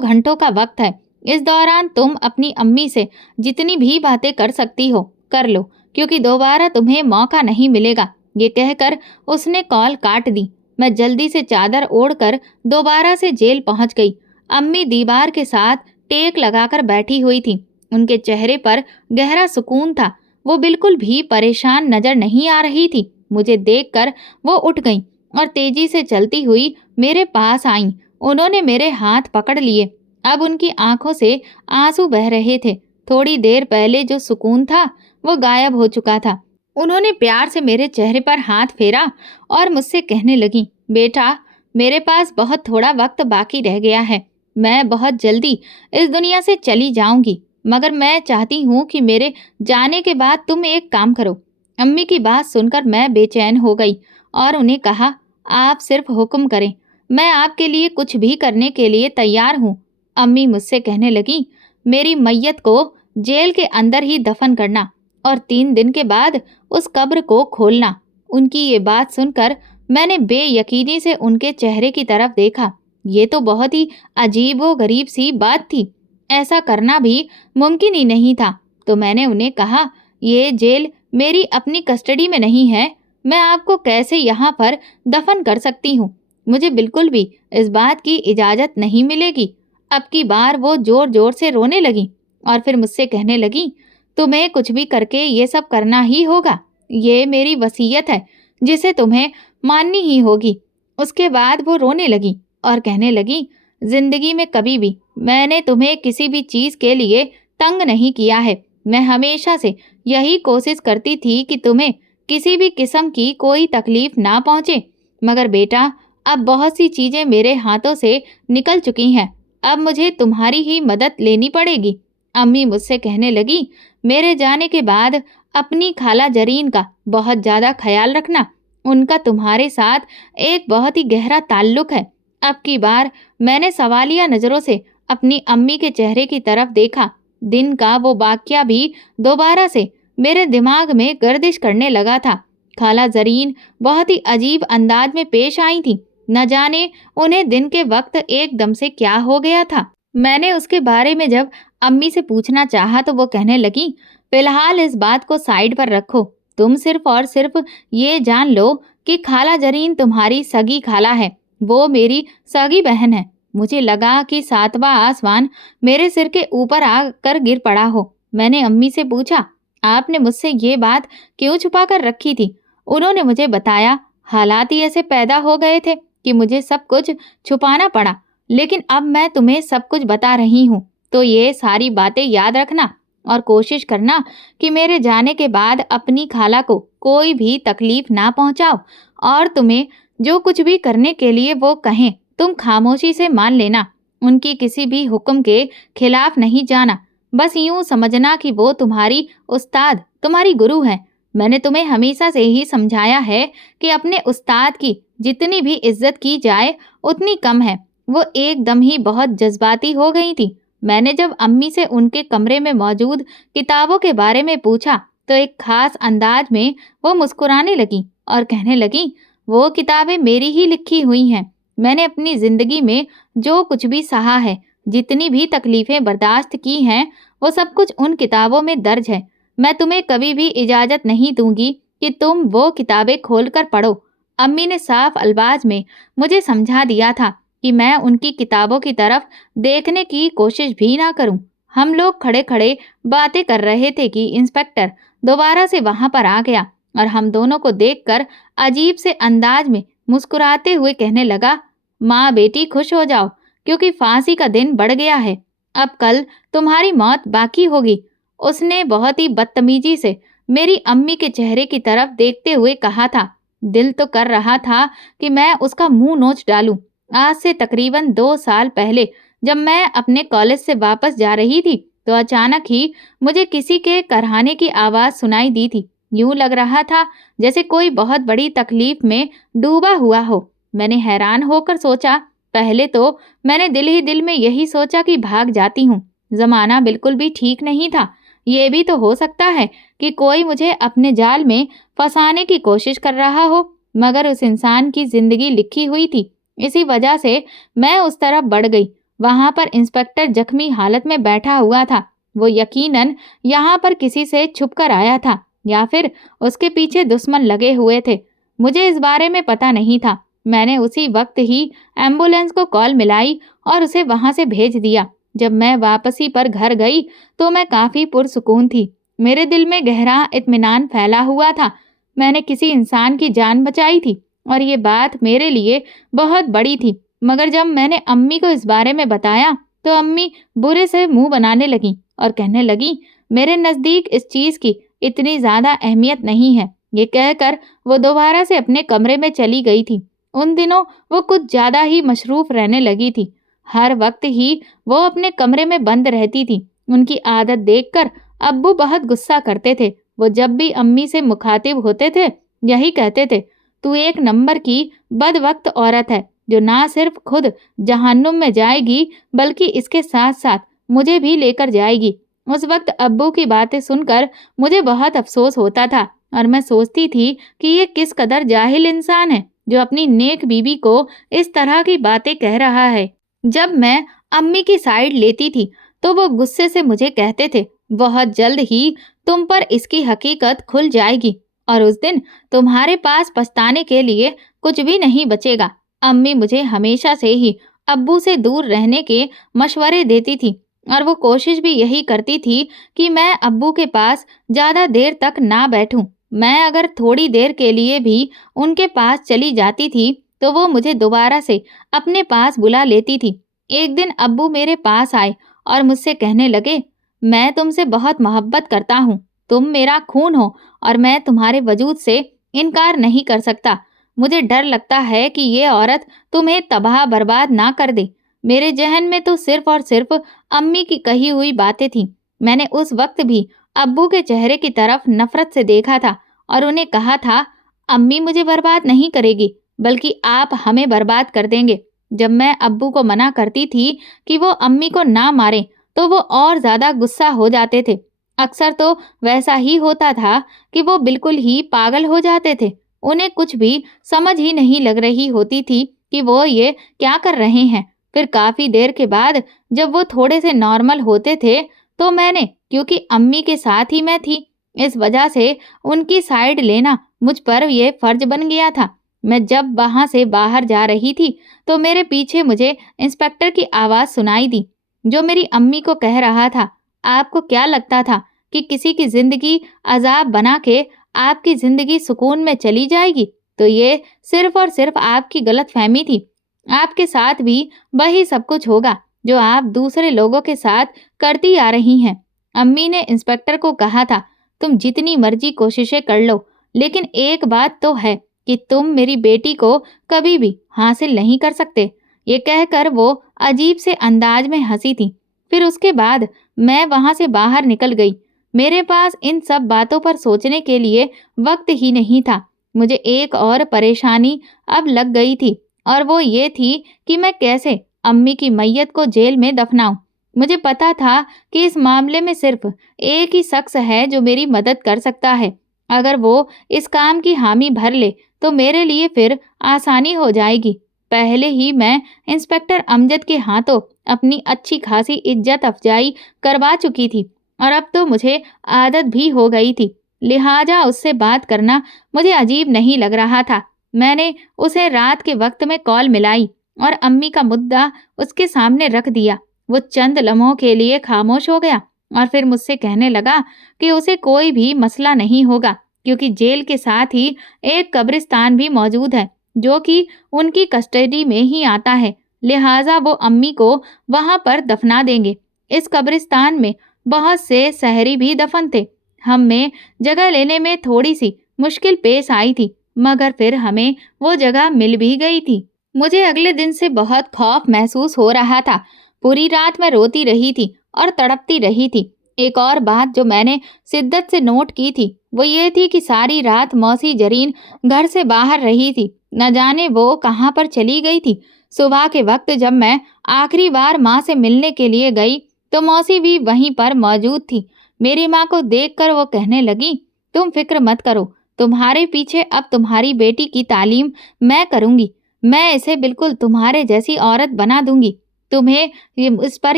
घंटों का वक्त है। इस दौरान तुम अपनी अम्मी से जितनी भी बातें कर सकती हो कर लो, क्योंकि दोबारा तुम्हें मौका नहीं मिलेगा। ये कहकर उसने कॉल काट दी। मैं जल्दी से चादर ओढ़कर दोबारा से जेल पहुंच गई। अम्मी दीवार के साथ टेक लगाकर बैठी हुई थी। उनके चेहरे पर गहरा सुकून था। वो बिल्कुल भी परेशान नजर नहीं आ रही थी। मुझे देखकर वो उठ गईं और तेजी से चलती हुई मेरे पास आईं। उन्होंने मेरे हाथ पकड़ लिए। अब उनकी आंखों से आंसू बह रहे थे। थोड़ी देर पहले जो सुकून था वो गायब हो चुका था। उन्होंने प्यार से मेरे चेहरे पर हाथ फेरा और मुझसे कहने लगी, बेटा, मेरे पास बहुत थोड़ा वक्त बाकी रह गया है। मैं बहुत जल्दी इस दुनिया से चली जाऊंगी, मगर मैं चाहती हूँ कि मेरे जाने के बाद तुम एक काम करो। अम्मी की बात सुनकर मैं बेचैन हो गई और उन्हें कहा, आप सिर्फ हुक्म करें। मैं आपके लिए कुछ भी करने के लिए तैयार हूँ। अम्मी मुझसे कहने लगी, मेरी मैयत को जेल के अंदर ही दफन करना और 3 दिन के बाद उस कब्र को खोलना। उनकी ये बात सुनकर मैंने बेयकीनी से उनके चेहरे की तरफ देखा। ये तो बहुत ही अजीबो-गरीब सी बात थी। ऐसा करना भी मुमकिन ही नहीं था। तो मैंने उन्हें कहा, ये जेल मेरी अपनी कस्टडी में नहीं है। मैं आपको कैसे यहाँ पर दफन कर सकती हूँ? मुझे बिल्कुल भी इस बात की इजाज़त नहीं मिलेगी। अब की बार वो ज़ोर-ज़ोर से रोने लगी और फिर मुझसे कहने लगी, तुम्हें कुछ भी करके ये सब करना ही होगा। ये मेरी वसीयत है जिसे तुम्हें माननी ही होगी। उसके बाद वो रोने लगी और कहने लगी, जिंदगी में कभी भी मैंने तुम्हें किसी भी चीज़ के लिए तंग नहीं किया है। मैं हमेशा से यही कोशिश करती थी कि तुम्हें किसी भी किस्म की कोई तकलीफ ना पहुंचे। मगर बेटा, अब बहुत सी चीज़ें मेरे हाथों से निकल चुकी हैं। अब मुझे तुम्हारी ही मदद लेनी पड़ेगी। अम्मी मुझसे कहने लगी, मेरे जाने के बाद अपनी खाला जरीन का बहुत ज़्यादा ख्याल रखना। उनका तुम्हारे साथ एक बहुत ही गहरा ताल्लुक है। अब की बार मैंने सवालिया नज़रों से अपनी अम्मी के चेहरे की तरफ देखा। दिन का वो वाक़या भी दोबारा से मेरे दिमाग में गर्दिश करने लगा था। खाला जरीन बहुत ही अजीब अंदाज में पेश आई थी। न जाने उन्हें दिन के वक्त एकदम से क्या हो गया था। मैंने उसके बारे में जब अम्मी से पूछना चाहा तो वो कहने लगी, फिलहाल इस बात को साइड पर रखो। तुम सिर्फ और सिर्फ ये जान लो कि खाला जरीन तुम्हारी सगी खाला है। वो मेरी सगी बहन है। मुझे लगा कि 7वां आसमान मेरे सिर के ऊपर आकर गिर पड़ा हो। मैंने अम्मी से पूछा, आपने मुझसे ये बात क्यों छुपा कर रखी थी? उन्होंने मुझे बताया, हालात ही ऐसे पैदा हो गए थे कि मुझे सब कुछ छुपाना पड़ा। लेकिन अब मैं तुम्हें सब कुछ बता रही हूँ, तो ये सारी बातें याद रखना और कोशिश करना कि मेरे जाने के बाद अपनी खाला को कोई भी तकलीफ ना पहुँचाओ। और तुम्हें जो कुछ भी करने के लिए वो कहें, तुम खामोशी से मान लेना। उनकी किसी भी हुक्म के खिलाफ नहीं जाना। बस यूं समझना कि वो तुम्हारी उस्ताद, तुम्हारी गुरु है। मैंने तुम्हें हमेशा से ही समझाया है कि अपने उस्ताद की जितनी भी इज्जत की जाए उतनी कम है। वो एकदम ही बहुत जज्बाती हो गई थी। मैंने जब अम्मी से उनके कमरे में मौजूद किताबों के बारे में पूछा तो एक खास अंदाज में वो मुस्कुराने लगी और कहने लगी, वो किताबें मेरी ही लिखी हुई हैं। मैंने अपनी ज़िंदगी में जो कुछ भी सहा है, जितनी भी तकलीफ़ें बर्दाश्त की हैं, वो सब कुछ उन किताबों में दर्ज है। मैं तुम्हें कभी भी इजाज़त नहीं दूंगी कि तुम वो किताबें खोलकर पढ़ो। अम्मी ने साफ अल्फाज में मुझे समझा दिया था कि मैं उनकी किताबों की तरफ देखने की कोशिश भी ना करूं। हम लोग खड़े खड़े बातें कर रहे थे कि इंस्पेक्टर दोबारा से वहां पर आ गया और हम दोनों को देखकर अजीब से अंदाज में मुस्कुराते हुए कहने लगा, माँ बेटी खुश हो जाओ, क्योंकि फांसी का दिन बढ़ गया है। अब कल तुम्हारी मौत बाकी होगी। उसने बहुत ही बदतमीजी से मेरी अम्मी के चेहरे की तरफ देखते हुए कहा था। दिल तो कर रहा था कि मैं उसका मुंह नोच डालूं। आज से तकरीबन 2 साल पहले जब मैं अपने कॉलेज से वापस जा रही थी तो अचानक ही मुझे किसी के करहाने की आवाज़ सुनाई दी थी। यूं लग रहा था जैसे कोई बहुत बड़ी तकलीफ में डूबा हुआ हो। मैंने हैरान होकर सोचा, पहले तो मैंने दिल ही दिल में यही सोचा कि भाग जाती हूँ। ज़माना बिल्कुल भी ठीक नहीं था। ये भी तो हो सकता है कि कोई मुझे अपने जाल में फंसाने की कोशिश कर रहा हो, मगर उस इंसान की ज़िंदगी लिखी हुई थी। इसी वजह से मैं उस तरफ बढ़ गई। वहाँ पर इंस्पेक्टर जख्मी हालत में बैठा हुआ था। वो यकीनन यहाँ पर किसी से छुप कर आया था या फिर उसके पीछे दुश्मन लगे हुए थे। मुझे इस बारे में पता नहीं था। मैंने उसी वक्त ही एम्बुलेंस को कॉल मिलाई और उसे वहाँ से भेज दिया। जब मैं वापसी पर घर गई तो मैं काफ़ी पुरसुकून थी। मेरे दिल में गहरा इत्मीनान फैला हुआ था। मैंने किसी इंसान की जान बचाई थी और ये बात मेरे लिए बहुत बड़ी थी। मगर जब मैंने अम्मी को इस बारे में बताया तो अम्मी बुरे से मुंह बनाने लगी और कहने लगी, मेरे नज़दीक इस चीज़ की इतनी ज़्यादा अहमियत नहीं है। ये कहकर वो दोबारा से अपने कमरे में चली गई थी। उन दिनों वो कुछ ज़्यादा ही मशरूफ़ रहने लगी थी। हर वक्त ही वो अपने कमरे में बंद रहती थी। उनकी आदत देखकर अब्बू बहुत गुस्सा करते थे। वो जब भी अम्मी से मुखातिब होते थे यही कहते थे, तू एक नंबर की बदवक्त औरत है। जो ना सिर्फ खुद जहन्नुम में जाएगी बल्कि इसके साथ साथ मुझे भी लेकर जाएगी। उस वक्त अब्बू की बातें सुनकर मुझे बहुत अफसोस होता था और मैं सोचती थी कि ये किस कदर जाहिल इंसान है जो अपनी नेक बीवी को इस तरह की बातें कह रहा है। जब मैं अम्मी की साइड लेती थी तो वो गुस्से से मुझे कहते थे, बहुत जल्द ही तुम पर इसकी हकीकत खुल जाएगी और उस दिन तुम्हारे पास पछताने के लिए कुछ भी नहीं बचेगा। अम्मी मुझे हमेशा से ही अब्बू से दूर रहने के मशवरे देती थी और वो कोशिश भी यही करती थी कि मैं अब्बू के पास ज़्यादा देर तक ना बैठूं। मैं अगर थोड़ी देर के लिए भी उनके पास चली जाती थी तो वो मुझे दोबारा से अपने पास बुला लेती थी। एक दिन अब्बू मेरे पास आए और मुझसे कहने लगे, मैं तुमसे बहुत मोहब्बत करता हूँ, तुम मेरा खून हो और मैं तुम्हारे वजूद से इनकार नहीं कर सकता। मुझे डर लगता है कि ये औरत तुम्हें तबाह बर्बाद ना कर दे। मेरे जहन में तो सिर्फ और सिर्फ अम्मी की कही हुई बातें थीं। मैंने उस वक्त भी अब्बू के चेहरे की तरफ नफरत से देखा था और उन्हें कहा था, अम्मी मुझे बर्बाद नहीं करेगी बल्कि आप हमें बर्बाद कर देंगे। जब मैं अब्बू को मना करती थी कि वो अम्मी को ना मारें तो वो और ज़्यादा गुस्सा हो जाते थे। अक्सर तो वैसा ही होता था कि वो बिल्कुल ही पागल हो जाते थे। उन्हें कुछ भी समझ ही नहीं लग रही होती थी कि वो ये क्या कर रहे हैं। फिर काफ़ी देर के बाद जब वो थोड़े से नॉर्मल होते थे तो मैंने, क्योंकि अम्मी के साथ ही मैं थी, इस वजह से उनकी साइड लेना मुझ पर यह फर्ज बन गया था। मैं जब वहाँ से बाहर जा रही थी तो मेरे पीछे मुझे इंस्पेक्टर की आवाज़ सुनाई दी जो मेरी अम्मी को कह रहा था, आपको क्या लगता था कि किसी की ज़िंदगी अजाब बना के आपकी ज़िंदगी सुकून में चली जाएगी? तो ये सिर्फ और सिर्फ आपकी गलतफहमी थी। आपके साथ भी वही सब कुछ होगा जो आप दूसरे लोगों के साथ करती आ रही हैं। अम्मी ने इंस्पेक्टर को कहा था, तुम जितनी मर्जी कोशिशें कर लो, लेकिन एक बात तो है कि तुम मेरी बेटी को कभी भी हासिल नहीं कर सकते। ये कहकर वो अजीब से अंदाज में हंसी थी। फिर उसके बाद मैं वहां से बाहर निकल गई। मेरे पास इन सब बातों पर सोचने के लिए वक्त ही नहीं था। मुझे एक और परेशानी अब लग गई थी और वो ये थी कि मैं कैसे अम्मी की मैयत को जेल में दफनाऊं। मुझे पता था कि इस मामले में सिर्फ एक ही शख्स है जो मेरी मदद कर सकता है। अगर वो इस काम की हामी भर ले तो मेरे लिए फिर आसानी हो जाएगी। पहले ही मैं इंस्पेक्टर अमजद के हाथों अपनी अच्छी खासी इज्जत अफजाई करवा चुकी थी और अब तो मुझे आदत भी हो गई थी। लिहाजा उससे बात करना मुझे अजीब नहीं लग रहा था। मैंने उसे रात के वक्त में कॉल मिलाई और अम्मी का मुद्दा उसके सामने रख दिया। वो चंद लम्हों के लिए खामोश हो गया और फिर मुझसे कहने लगा कि उसे कोई भी मसला नहीं होगा क्योंकि जेल के साथ ही एक कब्रिस्तान भी मौजूद है जो कि उनकी कस्टडी में ही आता है। लिहाजा वो अम्मी को वहां पर दफना देंगे। इस कब्रिस्तान में बहुत से शहरी भी दफन थे। हमें जगह लेने में थोड़ी सी मुश्किल पेश आई थी मगर फिर हमें वो जगह मिल भी गई थी। मुझे अगले दिन से बहुत खौफ महसूस हो रहा था। पूरी रात मैं रोती रही थी और तड़पती रही थी। एक और बात जो मैंने शिद्दत से नोट की थी वो ये थी कि सारी रात मौसी जरीन घर से बाहर रही थी। न जाने वो कहाँ पर चली गई थी। सुबह के वक्त जब मैं आखिरी बार माँ से मिलने के लिए गई तो मौसी भी वहीं पर मौजूद थी। मेरी माँ को देखकर वो कहने लगी, तुम फिक्र मत करो, तुम्हारे पीछे अब तुम्हारी बेटी की तालीम मैं करूँगी। मैं इसे बिल्कुल तुम्हारे जैसी औरत बना दूंगी। तुम्हें इस पर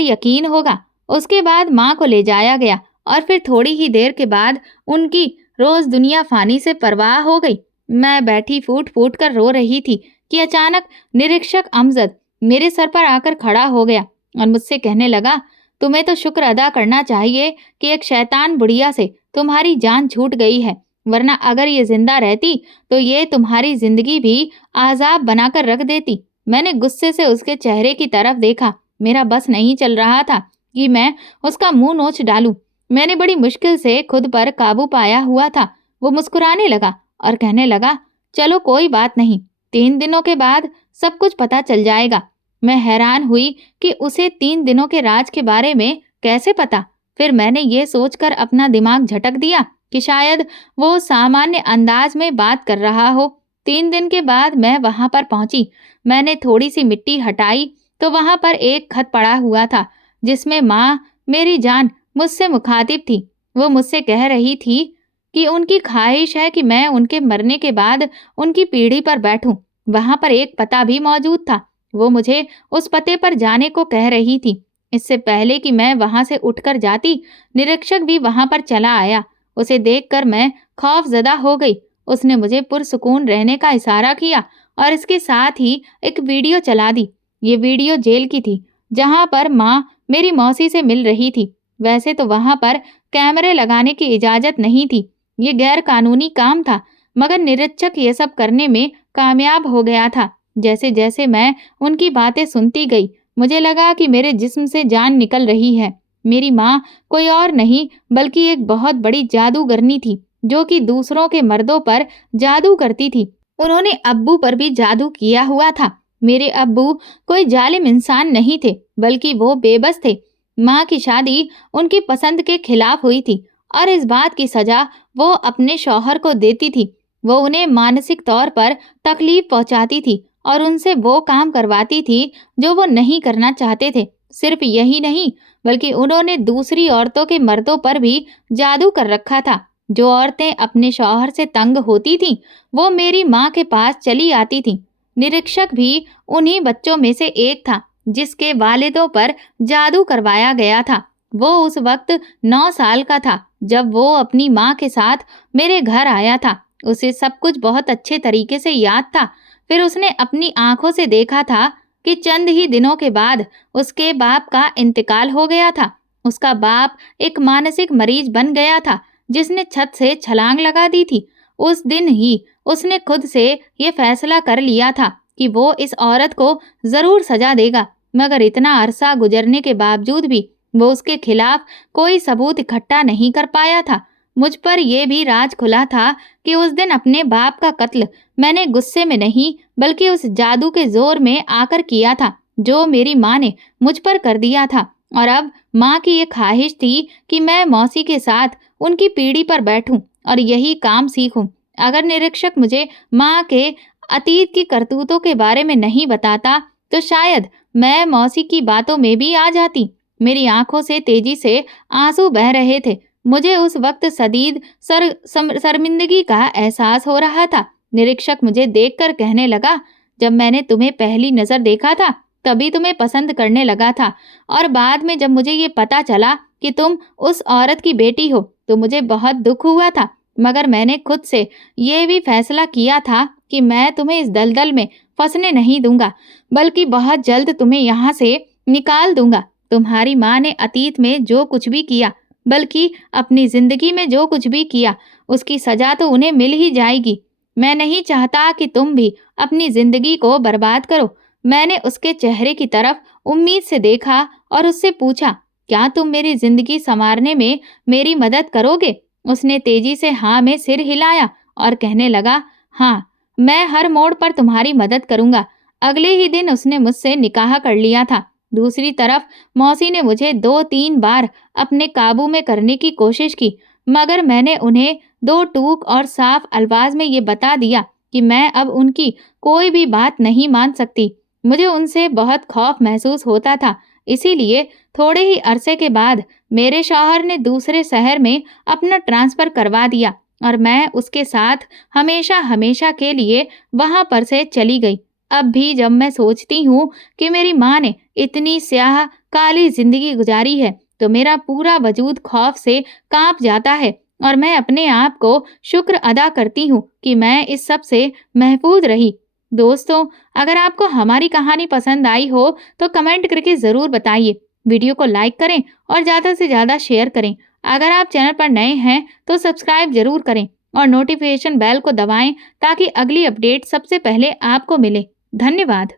यकीन होगा। उसके बाद माँ को ले जाया गया और फिर थोड़ी ही देर के बाद उनकी रोज दुनिया फानी से परवाह हो गई। मैं बैठी फूट फूट कर रो रही थी कि अचानक निरीक्षक अमजद मेरे सर पर आकर खड़ा हो गया और मुझसे कहने लगा, तुम्हें तो शुक्र अदा करना चाहिए कि एक शैतान बुढ़िया से तुम्हारी जान छूट गई है, वरना अगर ये जिंदा रहती तो ये तुम्हारी जिंदगी भी आजाब बनाकर रख देती। मैंने गुस्से से उसके चेहरे की तरफ देखा। मेरा बस नहीं चल रहा था कि मैं उसका मुंह नोच डालूं। मैंने बड़ी मुश्किल से खुद पर काबू पाया हुआ था। वो मुस्कुराने लगा और कहने लगा, चलो कोई बात नहीं, 3 दिनों के बाद सब कुछ पता चल जाएगा। मैं हैरान हुई कि उसे 3 दिनों के राज के बारे में कैसे पता। फिर मैंने ये सोचकर अपना दिमाग झटक दिया कि शायद वो सामान्य अंदाज में बात कर रहा हो। 3 दिन के बाद मैं वहां पर पहुंची। मैंने थोड़ी सी मिट्टी हटाई तो वहां पर एक खत पड़ा हुआ था जिसमें माँ मेरी जान मुझसे मुखातिब थी। वो मुझसे कह रही थी कि उनकी ख्वाहिश है कि मैं उनके मरने के बाद उनकी पीढ़ी पर बैठूं। वहां पर एक पता भी मौजूद था। वो मुझे उस पते पर जाने को कह रही थी। इससे पहले कि मैं वहां से उठकर जाती, निरीक्षक भी वहां पर चला आया। उसे देखकर मैं खौफजदा हो गई। उसने मुझे पुरसुकून रहने का इशारा किया और इसके साथ ही एक वीडियो चला दी। ये वीडियो जेल की थी, जहां पर माँ मेरी मौसी से मिल रही थी। वैसे तो वहां पर कैमरे लगाने की इजाजत नहीं थी, ये गैर कानूनी काम था, मगर निरीक्षक ये सब करने में कामयाब हो गया था। जैसे जैसे मैं उनकी बातें सुनती गई, मुझे लगा कि मेरे जिस्म से जान निकल रही है। मेरी माँ कोई और नहीं बल्कि एक बहुत बड़ी जादूगरनी थी, जो कि दूसरों के मर्दों पर जादू करती थी। उन्होंने अब्बू पर भी जादू किया हुआ था। मेरे अब्बू कोई जालिम इंसान नहीं थे, बल्कि वो बेबस थे। माँ की शादी उनकी पसंद के खिलाफ हुई थी और इस बात की सजा वो अपने शौहर को देती थी। वो उन्हें मानसिक तौर पर तकलीफ पहुंचाती थी और उनसे वो काम करवाती थी जो वो नहीं करना चाहते थे। सिर्फ यही नहीं, बल्कि उन्होंने दूसरी औरतों के मर्दों पर भी जादू कर रखा था। जो औरतें अपने शौहर से तंग होती थीं, वो मेरी माँ के पास चली आती थीं। निरीक्षक भी उन्हीं बच्चों में से एक था जिसके वालिदों पर जादू करवाया गया था। वो उस वक्त 9 साल का था जब वो अपनी माँ के साथ मेरे घर आया था। उसे सब कुछ बहुत अच्छे तरीके से याद था। फिर उसने अपनी आंखों से देखा था कि चंद ही दिनों के बाद उसके बाप का इंतकाल हो गया था। उसका बाप एक मानसिक मरीज बन गया था जिसने छत से छलांग लगा दी थी। उस दिन ही उसने खुद से ये फैसला कर लिया था कि वो इस औरत को जरूर सजा देगा, मगर इतना अरसा गुजरने के बावजूद भी वो उसके खिलाफ कोई सबूत इकट्ठा नहीं कर पाया था। मुझ पर यह भी राज खुला था कि उस दिन अपने बाप का कत्ल मैंने गुस्से में नहीं बल्कि उस जादू के जोर में आकर किया था जो मेरी माँ ने मुझ पर कर दिया था। और अब माँ की ये ख्वाहिश थी कि मैं मौसी के साथ उनकी पीढ़ी पर बैठूं और यही काम सीखूं। अगर निरीक्षक मुझे माँ के अतीत की करतूतों के बारे में नहीं बताता तो शायद मैं मौसी की बातों में भी आ जाती। मेरी आंखों से तेजी से आंसू बह रहे थे। मुझे उस वक्त शदीद शर्मिंदगी का एहसास हो रहा था। निरीक्षक मुझे देखकर कहने लगा, जब मैंने तुम्हें पहली नजर देखा था तभी तुम्हें पसंद करने लगा था, और बाद में जब मुझे ये पता चला कि तुम उस औरत की बेटी हो तो मुझे बहुत दुख हुआ था, मगर मैंने खुद से ये भी फैसला किया था कि मैं तुम्हें इस दलदल में फंसने नहीं दूंगा, बल्कि बहुत जल्द तुम्हें यहाँ से निकाल दूंगा। तुम्हारी माँ ने अतीत में जो कुछ भी किया, बल्कि अपनी जिंदगी में जो कुछ भी किया, उसकी सजा तो उन्हें मिल ही जाएगी। मैं नहीं चाहता कि तुम भी अपनी जिंदगी को बर्बाद करो। मैंने उसके चेहरे की तरफ उम्मीद से देखा और उससे पूछा, क्या तुम मेरी जिंदगी संवारने में मेरी मदद करोगे? उसने तेजी से हाँ में सिर हिलाया और कहने लगा, हाँ, मैं हर मोड़ पर तुम्हारी मदद करूंगा। अगले ही दिन उसने मुझसे निकाह कर लिया था। दूसरी तरफ मौसी ने मुझे 2-3 बार अपने काबू में करने की कोशिश की, मगर मैंने उन्हें 2 टूक और साफ अल्फाज में ये बता दिया कि मैं अब उनकी कोई भी बात नहीं मान सकती। मुझे उनसे बहुत खौफ महसूस होता था, इसीलिए थोड़े ही अरसे के बाद मेरे शौहर ने दूसरे शहर में अपना ट्रांसफर करवा दिया और मैं उसके साथ हमेशा हमेशा के लिए वहां पर से चली गई। अब भी जब मैं सोचती हूँ कि मेरी माँ ने इतनी स्याह काली जिंदगी गुजारी है तो मेरा पूरा वजूद खौफ से कांप जाता है और मैं अपने आप को शुक्र अदा करती हूँ कि मैं इस सब से महफूज रही। दोस्तों, अगर आपको हमारी कहानी पसंद आई हो तो कमेंट करके ज़रूर बताइए। वीडियो को लाइक करें और ज़्यादा से ज़्यादा शेयर करें। अगर आप चैनल पर नए हैं तो सब्सक्राइब जरूर करें और नोटिफिकेशन बेल को दबाएं ताकि अगली अपडेट सबसे पहले आपको मिले। धन्यवाद।